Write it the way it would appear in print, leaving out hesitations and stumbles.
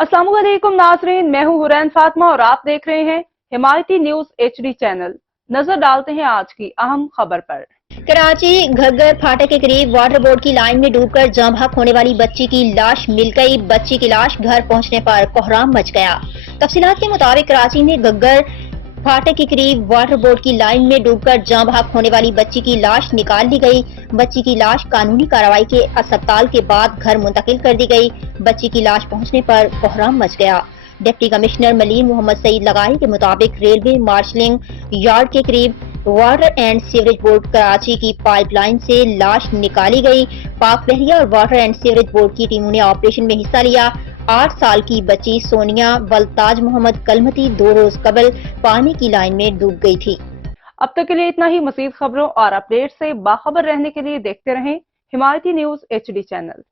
अस्सलाम वालेकुम नाज़रीन, मैं हूं हुरैन फातिमा और आप देख रहे हैं हिमायती न्यूज HD चैनल। नजर डालते हैं आज की अहम खबर पर। कराची घग्गर फाटक के करीब वाटर बोर्ड की लाइन में डूबकर जाँ बहक होने वाली बच्ची की लाश मिल गई। बच्ची की लाश घर पहुंचने पर कोहराम मच गया। तफसीलात के मुताबिक कराची में घग्गर फाटक के करीब वाटर बोर्ड की लाइन में डूबकर जाँ बहक होने वाली बच्ची की लाश निकाल ली गई। बच्ची की लाश कानूनी कार्रवाई के अस्पताल के बाद घर मुंतकिल कर दी गई। बच्ची की लाश पहुंचने पर कोहराम मच गया। डिप्टी कमिश्नर मलीन मोहम्मद सईद लगाई के मुताबिक रेलवे मार्शलिंग यार्ड के करीब water and sewerage board Karachi की पाइपलाइन से लाश निकाली गई। पाक बहरिया और वाटर एंड सीवरेज बोर्ड की टीमों ने ऑपरेशन में हिस्सा लिया। 8 साल की बच्ची सोनिया वलताज मोहम्मद कलमती 2 रोज कबल पानी की लाइन में डूब गई थी। अब तक के लिए इतना ही। मज़ीद खबरों और अपडेट से बाखबर रहने के लिए देखते रहें हिमायती न्यूज HD चैनल।